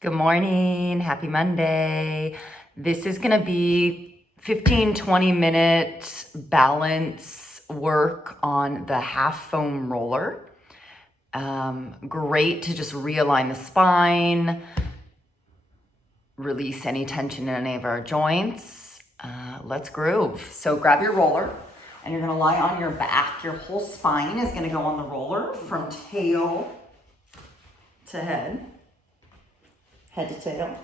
Good morning. Happy Monday. This is going to be 15-20 minute balance work on the half foam roller. Great to just realign the spine, release any tension in any of our joints. Let's groove. So grab your roller and you're going to lie on your back. Your whole spine is going to go on the roller from tail to head to tail.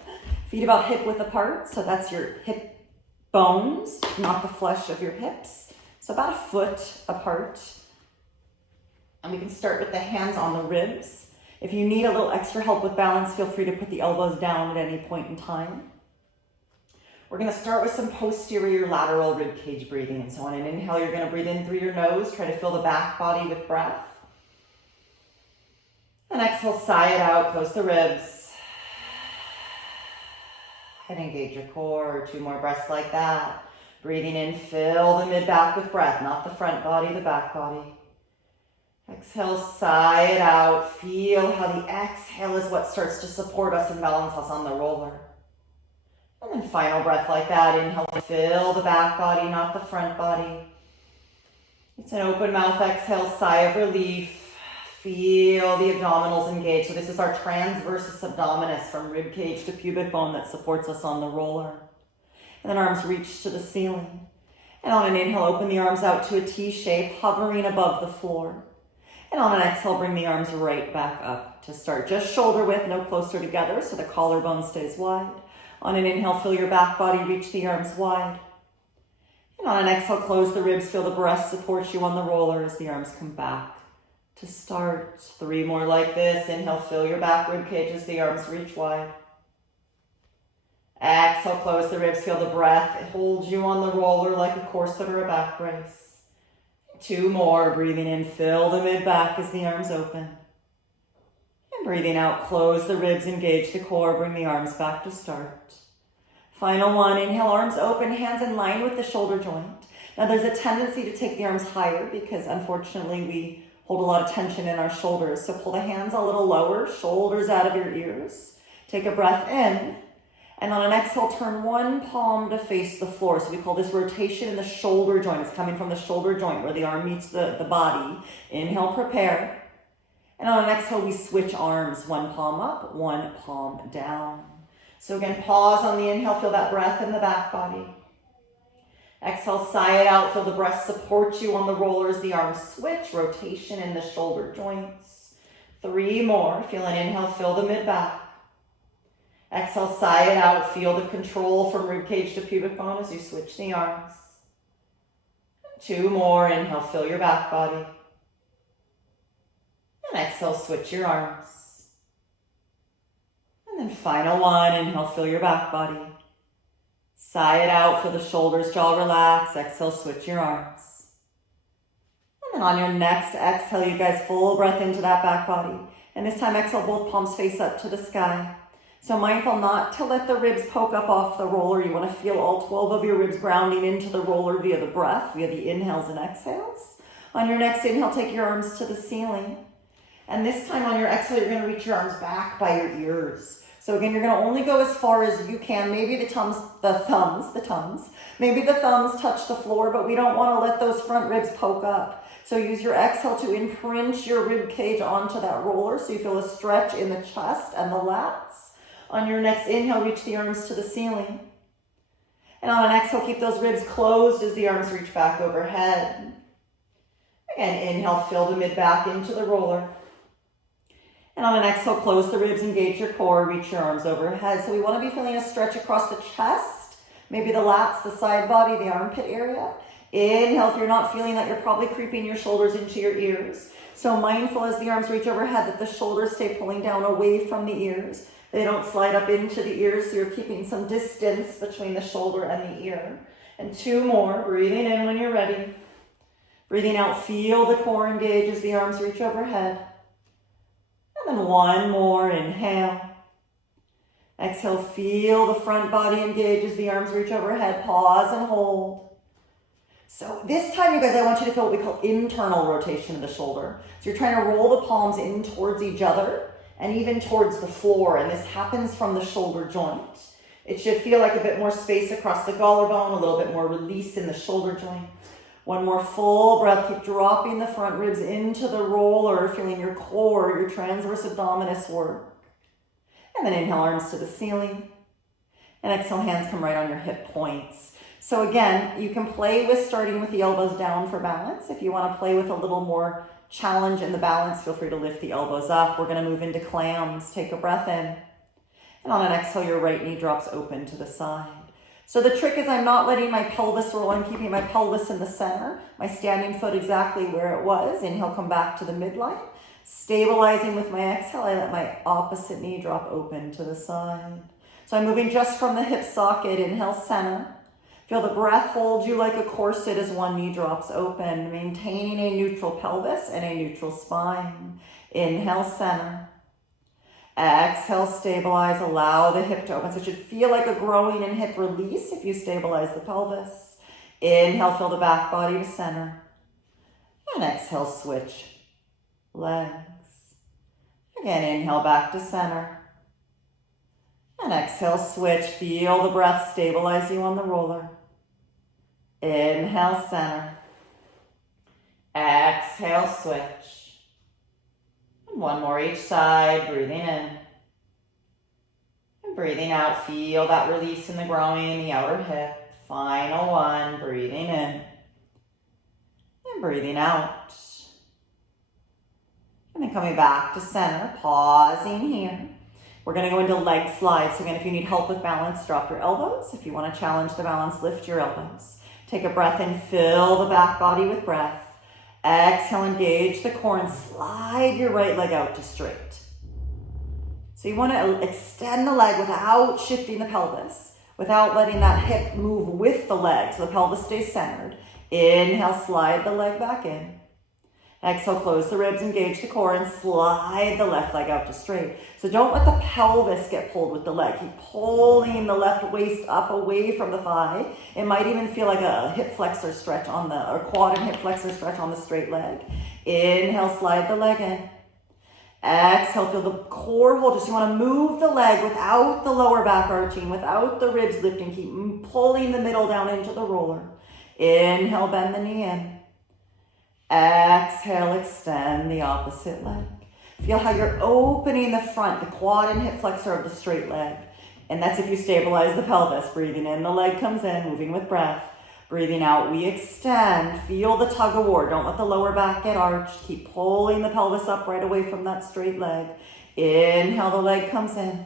Feet about hip width apart, so that's your hip bones, not the flesh of your hips. So about a foot apart. And we can start with the hands on the ribs. If you need a little extra help with balance, feel free to put the elbows down at any point in time. We're going to start with some posterior lateral rib cage breathing. And so on an inhale, you're going to breathe in through your nose. Try to fill the back body with breath. And exhale, sigh it out, close the ribs. And engage your core. 2 more breaths like that. Breathing in, fill the mid-back with breath, not the front body, the back body. Exhale, sigh it out. Feel how the exhale is what starts to support us and balance us on the roller. And then final breath like that. Inhale, fill the back body, not the front body. It's an open mouth exhale, sigh of relief. Feel the abdominals engage. So this is our transversus abdominis from rib cage to pubic bone that supports us on the roller. And then arms reach to the ceiling. And on an inhale, open the arms out to a T shape, hovering above the floor. And on an exhale, bring the arms right back up to start. Just shoulder width, no closer together, so the collarbone stays wide. On an inhale, feel your back body, reach the arms wide. And on an exhale, close the ribs, feel the breast support you on the roller as the arms come back. To start. 3 more like this. Inhale, fill your back rib cage as the arms reach wide. Exhale, close the ribs, feel the breath. It holds you on the roller like a corset or a back brace. 2 more. Breathing in, fill the mid-back as the arms open. And breathing out, close the ribs, engage the core, bring the arms back to start. Final 1. Inhale, arms open, hands in line with the shoulder joint. Now there's a tendency to take the arms higher because unfortunately we hold a lot of tension in our shoulders. So pull the hands a little lower, shoulders out of your ears. Take a breath in. And on an exhale, turn one palm to face the floor. So we call this rotation in the shoulder joint. It's coming from the shoulder joint where the arm meets the body. Inhale, prepare. And on an exhale, we switch arms. One palm up, one palm down. So again, pause on the inhale. Feel that breath in the back body. Exhale, sigh it out. Feel the breath support you on the roller as the arms switch. Rotation in the shoulder joints. 3 more. Feel an inhale, fill the mid-back. Exhale, sigh it out. Feel the control from ribcage to pubic bone as you switch the arms. 2 more. Inhale, fill your back body. And exhale, switch your arms. And then final 1. Inhale, fill your back body. Sigh it out, feel the shoulders, jaw relax. Exhale, switch your arms. And then on your next exhale, you guys full breath into that back body. And this time exhale, both palms face up to the sky. So mindful not to let the ribs poke up off the roller. You want to feel all 12 of your ribs grounding into the roller via the breath, via the inhales and exhales. On your next inhale, take your arms to the ceiling. And this time on your exhale, you're going to reach your arms back by your ears. So again, you're going to only go as far as you can. Maybe the thumbs, maybe the thumbs touch the floor, but we don't want to let those front ribs poke up. So use your exhale to imprint your rib cage onto that roller so you feel a stretch in the chest and the lats. On your next inhale, reach the arms to the ceiling. And on an exhale, keep those ribs closed as the arms reach back overhead. Again, inhale, fill the mid-back into the roller. And on an exhale, close the ribs, engage your core, reach your arms overhead. So we want to be feeling a stretch across the chest, maybe the lats, the side body, the armpit area. Inhale, if you're not feeling that, you're probably creeping your shoulders into your ears. So mindful as the arms reach overhead that the shoulders stay pulling down away from the ears. They don't slide up into the ears, so you're keeping some distance between the shoulder and the ear. And 2 more, breathing in when you're ready. Breathing out, feel the core engage as the arms reach overhead. And then 1 more, inhale. Exhale, feel the front body engage as the arms reach overhead. Pause and hold. So this time, you guys, I want you to feel what we call internal rotation of the shoulder. So you're trying to roll the palms in towards each other and even towards the floor. And this happens from the shoulder joint. It should feel like a bit more space across the collarbone, a little bit more release in the shoulder joint. One more full breath. Keep dropping the front ribs into the roller, feeling your core, your transverse abdominis work. And then inhale, arms to the ceiling. And exhale, hands come right on your hip points. So again, you can play with starting with the elbows down for balance. If you want to play with a little more challenge in the balance, feel free to lift the elbows up. We're going to move into clams. Take a breath in. And on an exhale, your right knee drops open to the side. So the trick is I'm not letting my pelvis roll. I'm keeping my pelvis in the center. My standing foot exactly where it was. Inhale, come back to the midline. Stabilizing with my exhale, I let my opposite knee drop open to the side. So I'm moving just from the hip socket. Inhale, center. Feel the breath hold you like a corset as one knee drops open, maintaining a neutral pelvis and a neutral spine. Inhale, center. Exhale, stabilize, allow the hip to open. So it should feel like a growing and hip release if you stabilize the pelvis. Inhale, feel the back body to center. And exhale, switch legs. Again, inhale back to center. And exhale, switch. Feel the breath stabilize you on the roller. Inhale, center. Exhale, switch. One more each side, breathing in. And breathing out, feel that release in the groin and the outer hip. Final one, breathing in. And breathing out. And then coming back to center, pausing here. We're going to go into leg slides. So again, if you need help with balance, drop your elbows. If you want to challenge the balance, lift your elbows. Take a breath in, fill the back body with breath. Exhale, engage the core and slide your right leg out to straight. So you want to extend the leg without shifting the pelvis, without letting that hip move with the leg so the pelvis stays centered. Inhale, slide the leg back in. Exhale, close the ribs, engage the core, and slide the left leg out to straight. So don't let the pelvis get pulled with the leg. Keep pulling the left waist up away from the thigh. It might even feel like a hip flexor stretch on the, or quad and hip flexor stretch on the straight leg. Inhale, slide the leg in. Exhale, feel the core hold. Just you want to move the leg without the lower back arching, without the ribs lifting. Keep pulling the middle down into the roller. Inhale, bend the knee in. Exhale, extend the opposite leg. Feel how you're opening the front, the quad and hip flexor of the straight leg. And that's if you stabilize the pelvis. Breathing in, the leg comes in, moving with breath. Breathing out, we extend. Feel the tug of war. Don't let the lower back get arched. Keep pulling the pelvis up right away from that straight leg. Inhale, the leg comes in.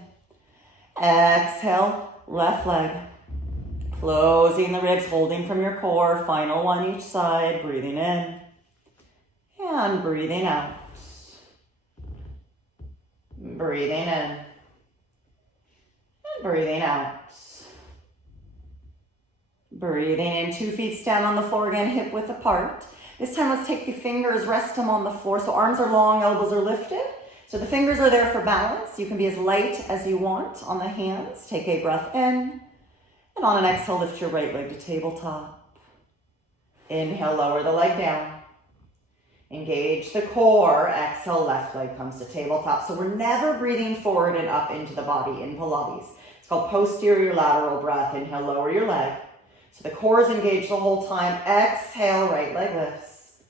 Exhale, left leg. Closing the ribs, holding from your core. Final one each side. Breathing in. And breathing out. Breathing in. And breathing out. Breathing in, 2 feet stand on the floor again, hip width apart. This time let's take the fingers, rest them on the floor. So arms are long, elbows are lifted. So the fingers are there for balance. You can be as light as you want on the hands. Take a breath in. And on an exhale, lift your right leg to tabletop. Inhale, lower the leg down. Engage the core. Exhale, left leg comes to tabletop. So we're never breathing forward and up into the body in Pilates. It's called posterior lateral breath. Inhale, lower your leg. So the core is engaged the whole time. Exhale, right leg lifts.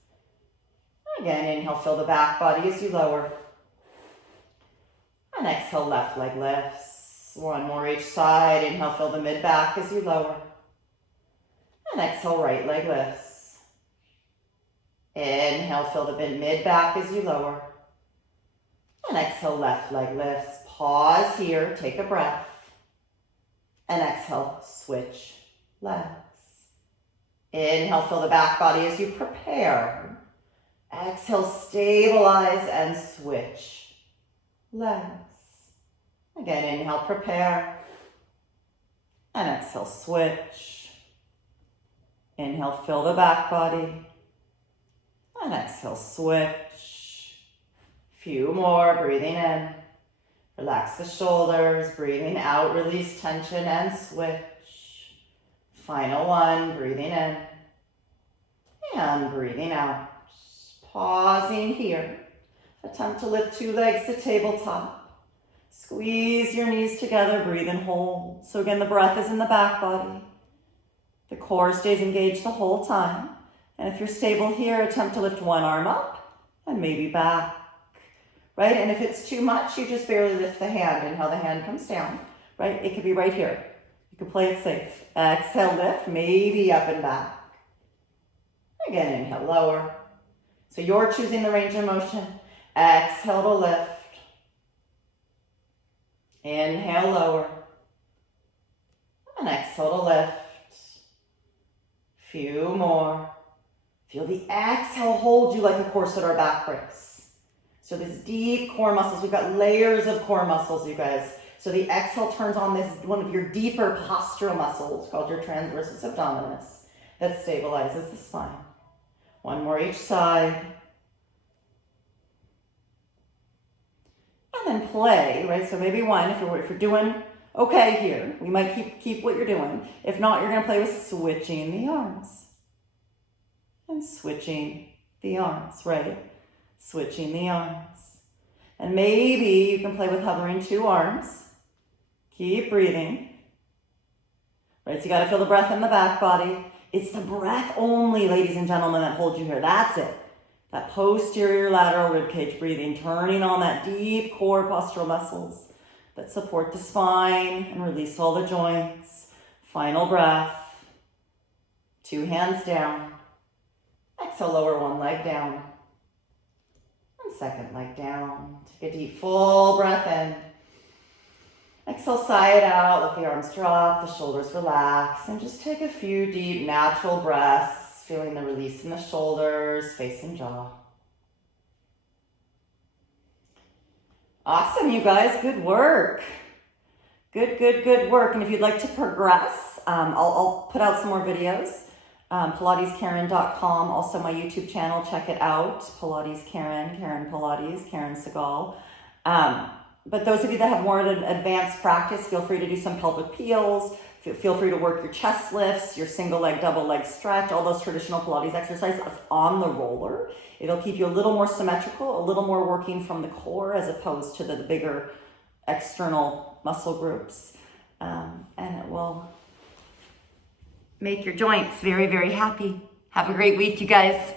Again, inhale, fill the back body as you lower. And exhale, left leg lifts. One more each side. Inhale, fill the mid back as you lower. And exhale, right leg lifts. Inhale, fill the mid back as you lower. And exhale, left leg lifts. Pause here, take a breath. And exhale, switch legs. Inhale, fill the back body as you prepare. Exhale, stabilize and switch legs. Again, inhale, prepare. And exhale, switch. Inhale, fill the back body. And exhale, switch. Few more, breathing in. Relax the shoulders, breathing out, release tension and switch. Final one, breathing in. And breathing out. Pausing here. Attempt to lift 2 legs to tabletop. Squeeze your knees together, breathe and hold. So again, the breath is in the back body. The core stays engaged the whole time. And if you're stable here, attempt to lift one arm up and maybe back, right? And if it's too much, you just barely lift the hand. Inhale, the hand comes down, right? It could be right here. You can play it safe. Exhale, lift, maybe up and back. Again, inhale, lower. So you're choosing the range of motion. Exhale to lift. Inhale, lower. And exhale to lift. Few more. Feel the exhale hold you like a corset or back brace. So this deep core muscles, we've got layers of core muscles, you guys. So the exhale turns on this, one of your deeper postural muscles called your transversus abdominis that stabilizes the spine. One more each side. And then play, right? So maybe one, if you're doing okay here, we might keep what you're doing. If not, you're gonna play with switching the arms. And switching the arms, right? Switching the arms. And maybe you can play with hovering two arms. Keep breathing. Right, so you gotta feel the breath in the back body. It's the breath only, ladies and gentlemen, that holds you here. That's it. That posterior lateral ribcage breathing, turning on that deep core postural muscles that support the spine and release all the joints. Final breath. Two hands down. Exhale, lower one leg down. And second leg down. Take a deep full breath in. Exhale, sigh it out. Let the arms drop, the shoulders relax. And just take a few deep natural breaths, feeling the release in the shoulders, face and jaw. Awesome, you guys. Good work. Good work. And if you'd like to progress, I'll put out some more videos. PilatesKaren.com, also my YouTube channel, check it out. Pilates Karen, Karen Pilates, Karen Segal. But those of you that have more advanced practice, feel free to do some pelvic peels. Feel free to work your chest lifts, your single leg, double leg stretch, all those traditional Pilates exercises on the roller. It'll keep you a little more symmetrical, a little more working from the core as opposed to the bigger external muscle groups. And it will make your joints very, very happy. Have a great week, you guys.